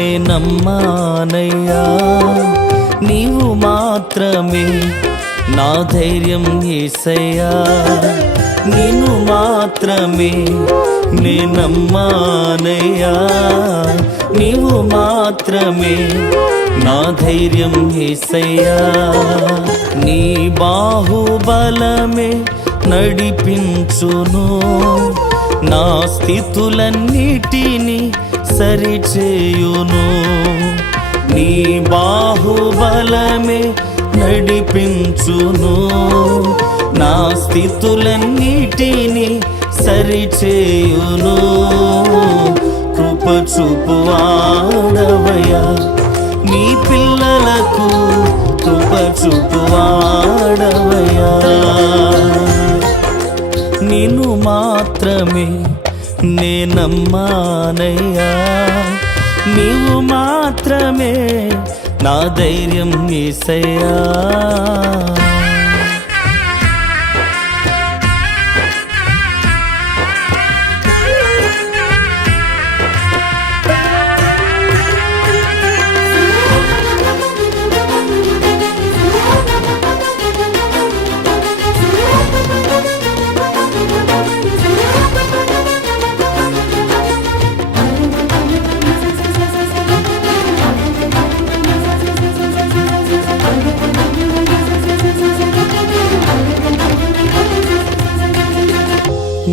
నే నమ్మానయ్యా, నీవు మాత్రమే నా ధైర్యం యేసయ్యా, నిన్ను మాత్రమే నే నమ్మానయ్యా, నీవు మాత్రమే నా ధైర్యం యేసయ్యా. నీ బాహుబలమే నడిపించును, నా స్థితులన్నిటినీ సరిచేయును. నీ బాహుబలమే నడిపించును, నా స్థితులన్నిటినీ సరిచేయును. కృప చూపువాడవయ్యా, నీ పిల్లలకు కృప చూపువాడవయ్యా. నిన్ను మాత్రమే నే నమ్మానయ్యా, నీవు మాత్రమే నా ధైర్యం యేసయ్యా.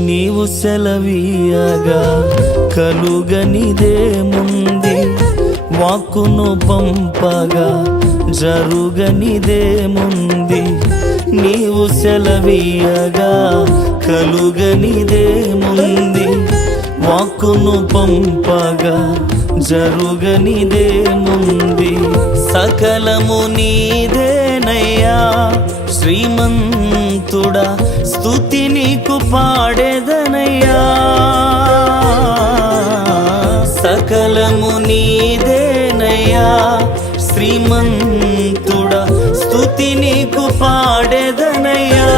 నీవు సెలవీయగా కలుగనిదేముంది, వాక్కును పంపగా జరుగనిదేముంది. నీవు సెలవీయగా కలుగనిదేముంది, వాక్కును పంపగా జరుగనిదేముంది. సకలము నీదేనయ్యా శ్రీమంతుడా, స్తుతి నీకు పాడేదనయ్యా. సకలము నీదేనయ్యా శ్రీమంతుడా, స్తుతి నీకు పాడేదనయ్యా.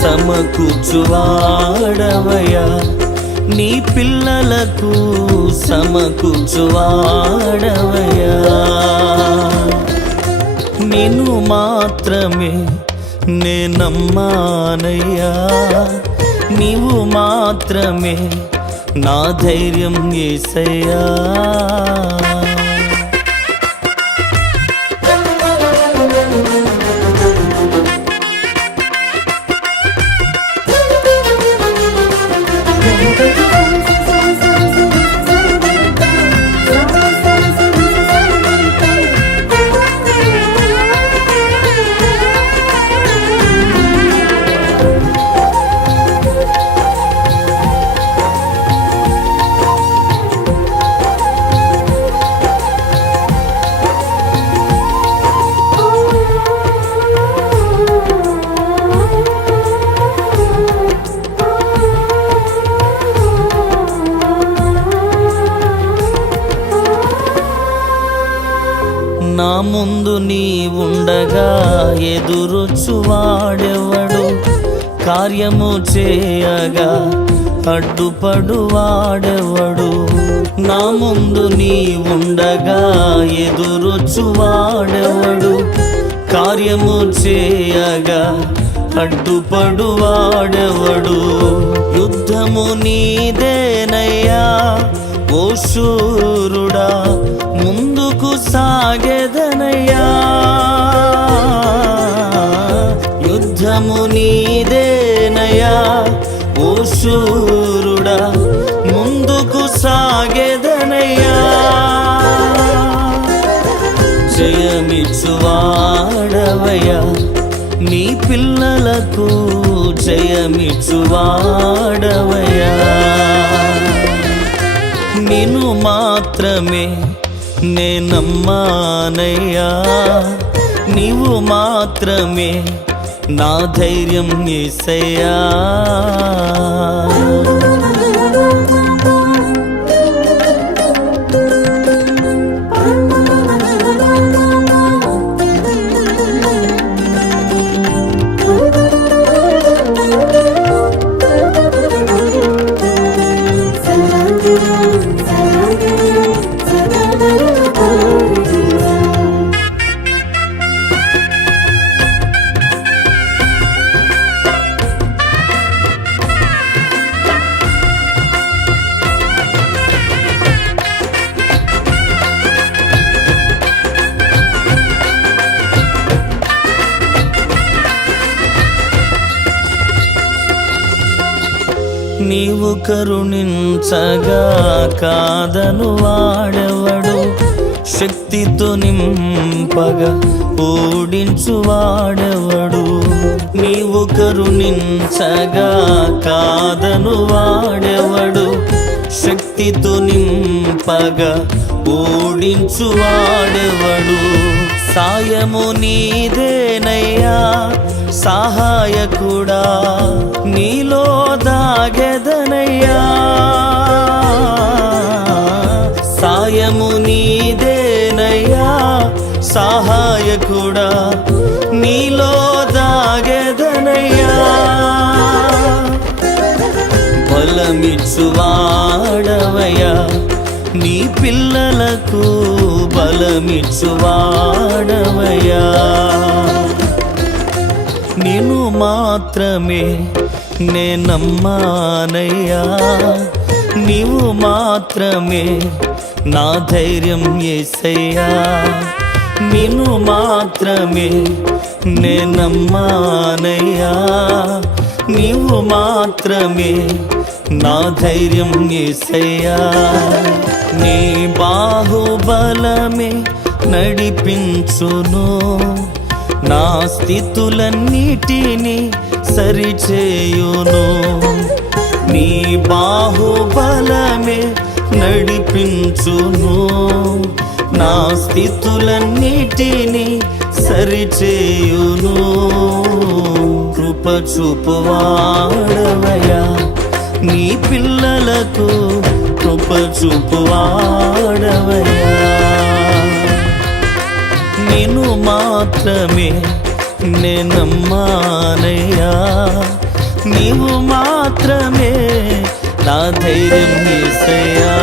సమకూర్చువాడవయ్యా, నీ పిల్లలకు సమకూర్చువాడవయ్యా. నిన్ను మాత్రమే నే నమ్మానయ్యా, నీవు మాత్రమే నా ధైర్యం యేసయ్యా. నా ముందు నీ ఉండగా ఎదురొచ్చువాడెవడు, కార్యము చేయగా అడ్డుపడువాడెవడు. నా ముందు నీ ఉండగా ఎదురొచ్చువాడెవడు, కార్యము చేయగా అడ్డుపడువాడెవడు. యుద్ధము నీదేనయ్యా ఓ శూరుడా, ముందుకు సాగెదనయ్యా. యుద్ధము నీదేనయ్యా ఓ శూరుడా, ముందుకు సాగెదనయ్యా. జయమిచ్చువాడవయ్యా, నీ పిల్లలకు జయమిచ్చువాడవయ్యా. నిన్ను మాత్రమే నే నమ్మానయ్యా, నీవు మాత్రమే నా ధైర్యం యేసయ్యా. నీవు కరుణించగా కాదను వాడెవడు, శక్తితో నింపగా ఓడించు వాడెవడు. నీవు కరుణించగా కాదను వాడెవడు, శక్తితో నింపగా ఓడించు వాడెవడు. సాయము నీదేనయ్యా సహాయకుడా, నీలో దాగెదనయ్యా. సాయము నీదేనయ్యా సహాయకుడా, నీలో దాగెదనయ్యా. బలమిచ్చువాడవయ్యా నీ పిల్లలకు, బలమిచ్చువాడవయ్యా. నిన్ను మాత్రమే నే నమ్మానయ్యా, నీవు మాత్రమే నా ధైర్యం యేసయ్యా. నిన్ను మాత్రమే నే నమ్మానయ్యా, నీవు మాత్రమే నా ధైర్యం యేసయ్యా. నీ బాహుబలమే నడిపించును, నా స్థితులన్నిటినీ సరిచేయును. నీ బాహుబలమే నడిపించును, నా స్థితులన్నిటినీ సరిచేయును. కృప చూపువాడవయ్యా నీ పిల్లలకు, కృప చూపువాడవయ్యా. నిన్ను మాత్రమే నే నమ్మానయ్యా, నీవు మాత్రమే నా ధైర్యం యేసయ్యా.